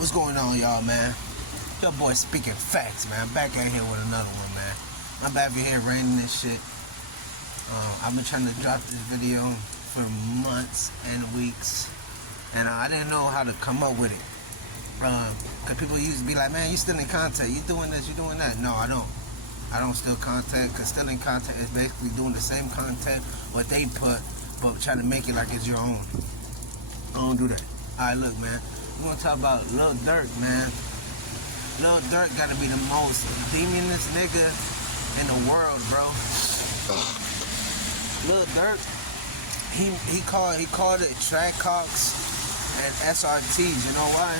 What's going on, y'all, man? Your boy speaking facts, man. Back out here with another one, man. I'm back here raining this shit. I've been trying to drop this video for months and weeks, and I didn't know how to come up with it. Cause people used to be like, man, you still in contact? You doing this? You doing that? No, I don't. I don't still contact, cause still in contact is basically doing the same content what they put, but trying to make it like it's your own. I don't do that. Alright, look, man. We're gonna talk about Lil Durk, man. Lil Durk gotta be the most demonous nigga in the world, bro. Lil Durk, he called it track cocks and SRTs. You know why?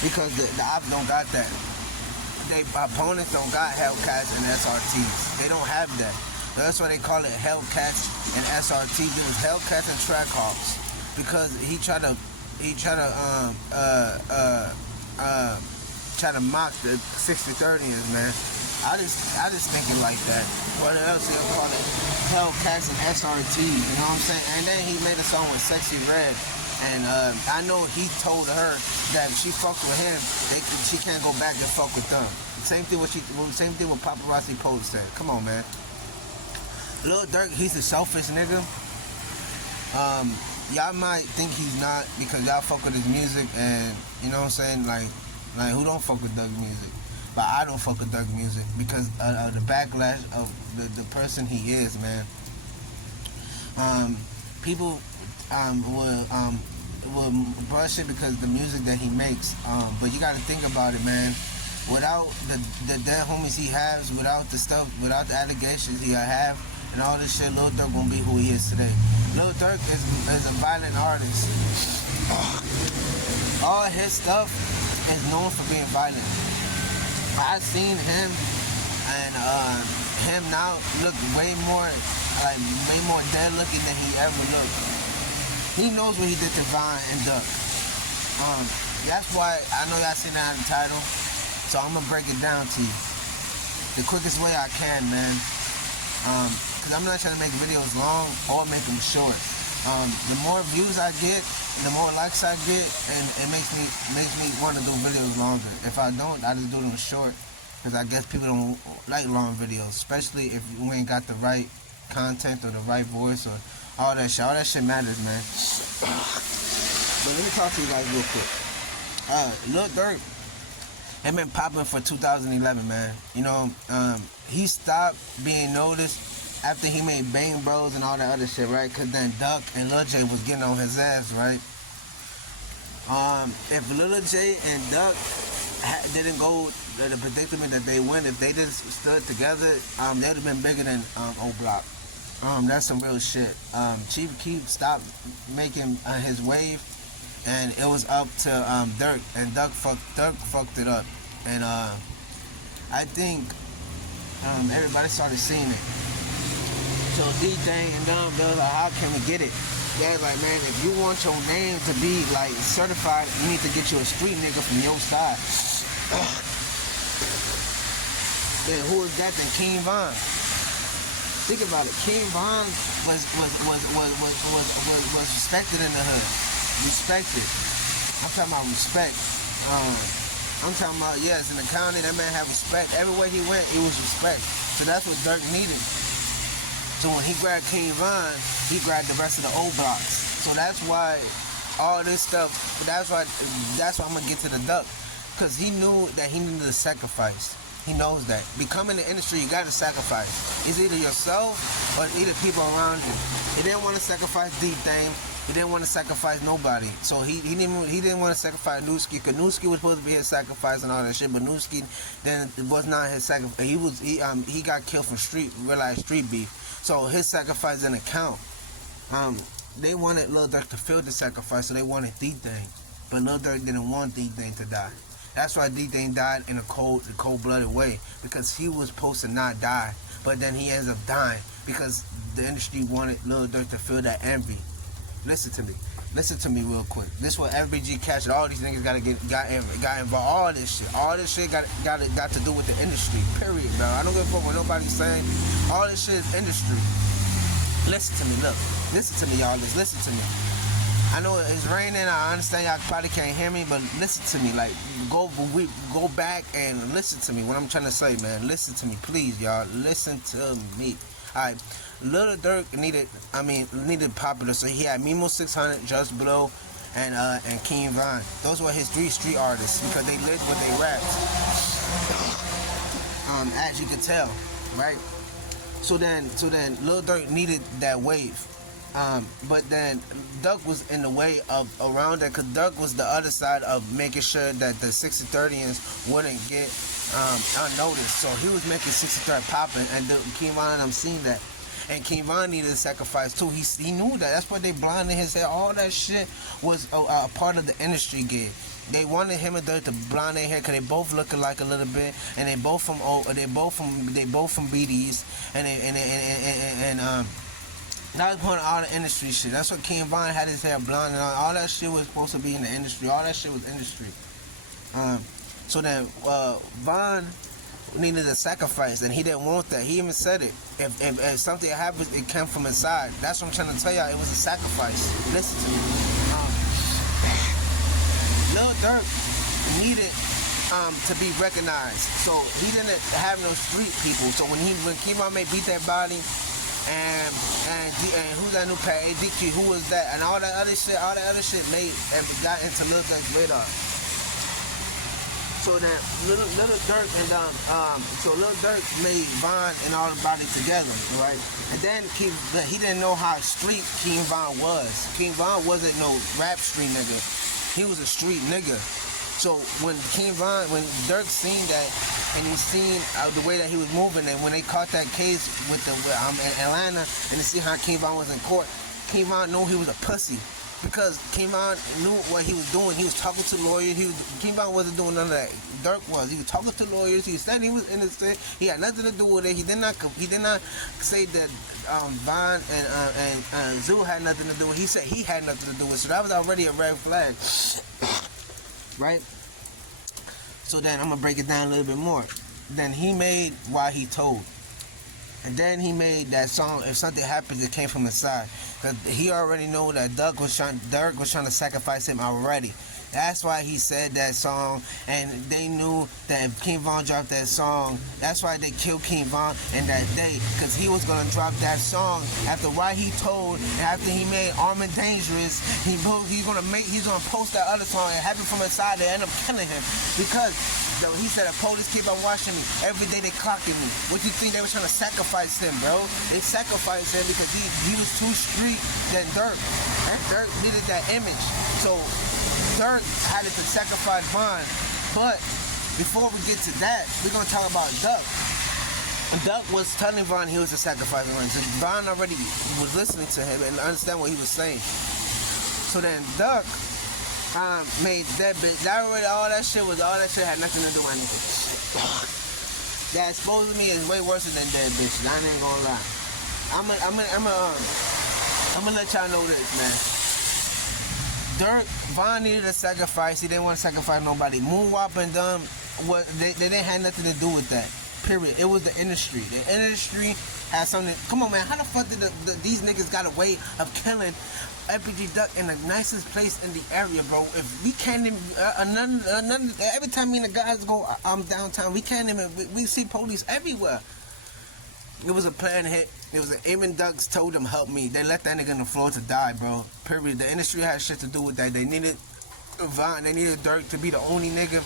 Because the op don't got that. They opponents don't got Hellcats and SRTs. They don't have that. That's why they call it Hellcats and SRTs. It was Hellcats and track hawks because he tried to mock the 60-30s, man. I just think it like that. What else he'll call it? Hellcats and SRT, you know what I'm saying? And then he made a song with Sexy Red, and I know he told her that if she fucked with him, she can't go back and fuck with them. Same thing with Paparazzi Pose said. Come on, man. Lil Durk, he's a selfish nigga. Y'all might think he's not because y'all fuck with his music, and you know what I'm saying, like who don't fuck with Durk music? But I don't fuck with Durk music because of the backlash of the person he is, man. People will brush it because the music that he makes, but you got to think about it, man. Without the dead homies he has, without the stuff, without the allegations he have, and all this shit, Lil Durk won't be who he is today. Lil Durk is a violent artist. All his stuff is known for being violent. I've seen him, and him now look way more dead looking than he ever looked. He knows what he did to Vine and Duck. That's why I know y'all seen that in the title, so I'm gonna break it down to you the quickest way I can, man. Cause I'm not trying to make videos long or make them short. The more views I get, the more likes I get, and it makes me want to do videos longer. If I don't, I just do them short, cause I guess people don't like long videos, especially if you ain't got the right content or the right voice or all that shit. All that shit matters, man. But let me talk to you guys real quick. Lil Durk had been popping for 2011, man. You know, he stopped being noticed after he made Bang Bros and all that other shit, right? Cause then Duck and Lil J was getting on his ass, right? If Lil J and Duck didn't go the predicament that they went, if they just stood together, they'd have been bigger than O-Block. That's some real shit. Chief Keef stopped making his wave, and it was up to Durk, and Durk fucked it up. And I think everybody started seeing it. So D-Thing and them, they was like, how can we get it? They was like, man, if you want your name to be like certified, you need to get you a street nigga from your side. Then who is that than King Von? Think about it. King Von was respected in the hood. Respected. I'm talking about respect. I'm talking about, yes, in the county, that man had respect. Everywhere he went, he was respect. So that's what Durk needed. So when he grabbed King Von, he grabbed the rest of the old blocks. So that's why all this stuff, that's why I'm gonna get to the Duck. Cause he knew that he needed to sacrifice. He knows that. Becoming the industry, you gotta sacrifice. It's either yourself or either people around you. He didn't want to sacrifice D-Thing. He didn't want to sacrifice nobody. So he didn't want to sacrifice Newski, because Newski was supposed to be his sacrifice and all that shit, but Newski then it was not his sacrifice. He got killed from realized street beef. So his sacrifice didn't count. They wanted Lil Durk to feel the sacrifice, so they wanted D-Thing. But Lil Durk didn't want D-Thing to die. That's why D-Thing died in a cold-blooded way, because he was supposed to not die, but then he ends up dying because the industry wanted Lil Durk to feel that envy. Listen to me real quick. This is what FBG catch. All these niggas got involved. All this shit got to do with the industry. Period, bro. I don't give a fuck what nobody's saying. All this shit is industry. Listen to me, look. Listen to me, y'all. Listen to me. I know it's raining. I understand y'all probably can't hear me, but listen to me. Like, go back and listen to me. What I'm trying to say, man. Listen to me, please, y'all. Listen to me. All right. Lil Durk needed popular, so he had Mimo 600, Just Blow, and King Von. Those were his three street artists because they lived what they rapped. As you can tell, right? So then Lil Durk needed that wave. But then Durk was in the way of around it, because Durk was the other side of making sure that the 60-30s wouldn't get unnoticed. So he was making 60-30 popping, and King Von and I'm seeing that. And King Von needed a sacrifice too. He knew that. That's why they blinded his head. All that shit was a part of the industry gig. They wanted him and Durk to blonde their hair because they both look alike a little bit, and they both from BDs, and that was part of all the industry shit. That's what King Von had his hair blonde, and all that shit was supposed to be in the industry. All that shit was industry. So then Von needed a sacrifice, and he didn't want that. He even said it. If something happens, it came from inside. That's what I'm trying to tell y'all. It was a sacrifice. Listen to me. Lil Durk needed to be recognized, so he didn't have no street people. So when King Von made Beat That Body, and who's that new Pat ADQ, who was that, and all that other shit made and got into Lil Durk's radar. So that Lil Durk so Lil Durk made Von and all the body together, right? And then he didn't know how street King Von was. King Von wasn't no rap street nigga. He was a street nigga. So when Durk seen that, and he seen the way that he was moving, and when they caught that case with in Atlanta, and to see how King Von was in court, King Von knew he was a pussy. Because King Von knew what he was doing. He was talking to lawyers. King Von wasn't doing none of that. Durk was. He was talking to lawyers. He said he was innocent. He had nothing to do with it. He did not say that Von and Zoo had nothing to do with it. He said he had nothing to do with it. So that was already a red flag. Right? So then I'm going to break it down a little bit more. Then he made Why He Told. And then he made that song, If Something Happens, It Came From Inside. Because he already knew that Durk was trying to sacrifice him already. That's why he said that song, and they knew that if King Von dropped that song, that's why they killed King Von in that day, because he was gonna drop that song after Why He Told, and after he made Armed and Dangerous, he's gonna post that other song and have it from inside. They end up killing him because he said the police keep on watching me every day. They clocking me. What you think they were trying to sacrifice him, bro? They sacrificed him because he was too street than Durk. And Durk needed that image, so Durk had to sacrifice Von. But before we get to that, we're gonna talk about Durk. Durk was telling Von he was a sacrifice. So Von already was listening to him and understand what he was saying. So then Durk made that bitch. All that shit had nothing to do with anything. That supposed to me is way worse than that bitch. I ain't gonna lie. I'm gonna let y'all know this, man. Von needed a sacrifice. He didn't want to sacrifice nobody. Moonwop and them, they didn't have nothing to do with that. Period. It was the industry. The industry had something. Come on, man. How the fuck did these niggas got a way of killing FBG Duck in the nicest place in the area, bro? If we can't even, every time me and the guys go downtown, we can't even, we see police everywhere. It was a planned hit. It was an Aiming Ducks told them help me. They let that nigga on the floor to die, bro. Period. The industry had shit to do with that. They needed Von, they needed Durk to be the only nigga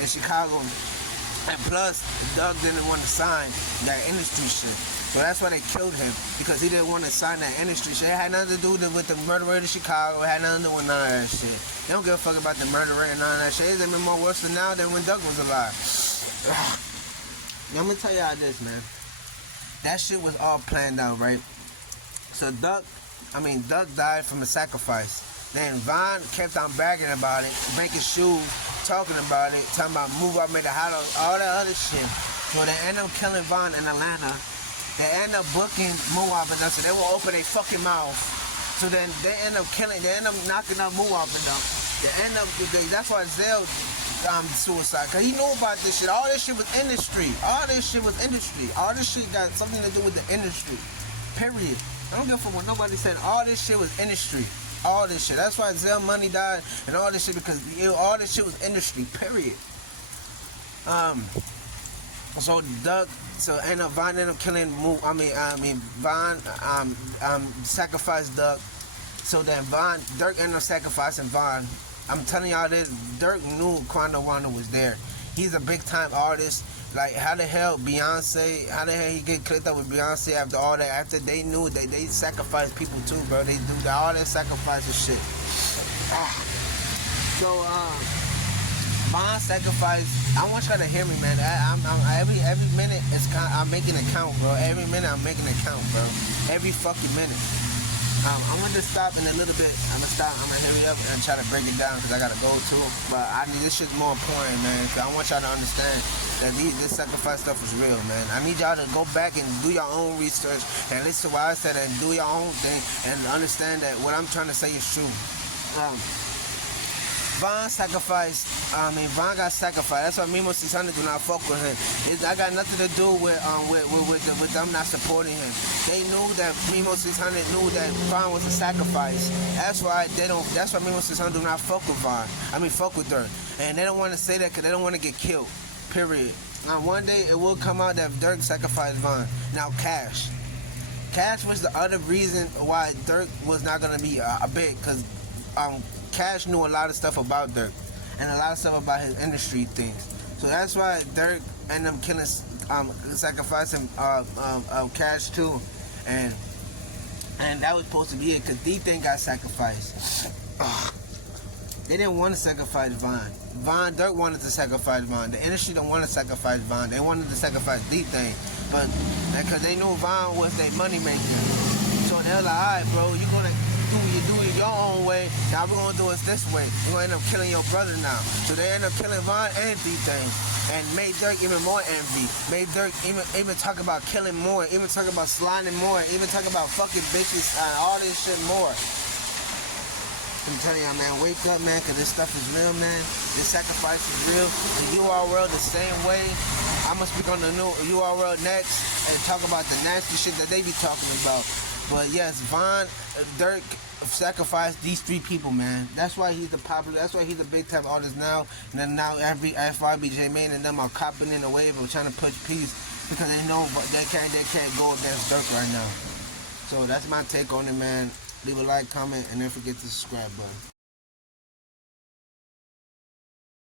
in Chicago. And plus, Doug didn't want to sign that industry shit. So that's why they killed him, because he didn't want to sign that industry shit. It had nothing to do with the murder rate of Chicago. It had nothing to do with none of that shit. They don't give a fuck about the murder rate and none of that shit. It's been more worse than now than when Doug was alive. Let me tell y'all this, man. That shit was all planned out, right? So Doug died from a sacrifice. Then Von kept on bragging about it, making shoes, talking about it, talking about move up, made a hot, all that other shit. So they end up killing Von in Atlanta. They end up booking Moab and them, so they will open their fucking mouth. So then they end up knocking out Moab and them. That's why Zell suicide, because he knew about this shit. All this shit was industry. All this shit got something to do with the industry. Period. I don't give a fuck what nobody said. All this shit was industry. all this shit. That's why Zell Money died and all this shit, because all this shit was industry, period. So Duck, so Von ended up killing. Von sacrificed Duck. So then Durk ended up sacrificing Von. I'm telling y'all this, Durk knew Quando Wanda was there. He's a big time artist. Like, how the hell Beyonce, how the hell he get clicked up with Beyonce after all that? After they knew that they sacrificed people too, bro. They do all that sacrifice and shit. So Von sacrifice. I want y'all to hear me, man. Every minute I'm making a count, bro. Every minute I'm making a count, bro. Every fucking minute. I'm gonna just stop in a little bit. I'm gonna hurry up and try to break it down because I gotta go too. But this shit's more important, man. Cause I want y'all to understand that this sacrifice stuff is real, man. I need y'all to go back and do your own research and listen to what I said and do your own thing and understand that what I'm trying to say is true. Von sacrificed. Von got sacrificed. That's why Mimo 600 do not fuck with him. I got nothing to do with them not supporting him. They knew that Mimo 600 knew that Von was a sacrifice. That's why they don't. That's why Mimo 600 do not fuck with Von. Fuck with Durk, and they don't want to say that because they don't want to get killed. Period. Now one day it will come out that Durk sacrificed Von. Now Cash was the other reason why Durk was not gonna be a big, because Cash knew a lot of stuff about Durk and a lot of stuff about his industry things. So that's why Durk ended up killing, sacrificing Cash too, and that was supposed to be it because D-Thing got sacrificed. They didn't want to sacrifice Von. Durk wanted to sacrifice Von. The industry don't want to sacrifice Von. They wanted to sacrifice D-Thing, but because they knew Von was their money maker. So they were like, all right, bro, you're gonna do it your own way. Now we're gonna do it this way. We're gonna end up killing your brother now. So they end up killing Von and D-Thing, and made Durk even more envy. Made Durk even talk about killing more, even talk about sliding more, even talk about fucking bitches, all this shit more. I'm telling y'all, man, wake up, man, because this stuff is real, man. This sacrifice is real. The UR world the same way. I'm gonna speak on the new UR world next and talk about the nasty shit that they be talking about. But yes, Von, Durk sacrificed these three people, man. That's why he's that's why he's a big time artist now. And then now every FYB, J-Mane and them are copping in the wave of trying to push peace because they know they can't go against Durk right now. So that's my take on it, man. Leave a like, comment, and don't forget to subscribe button.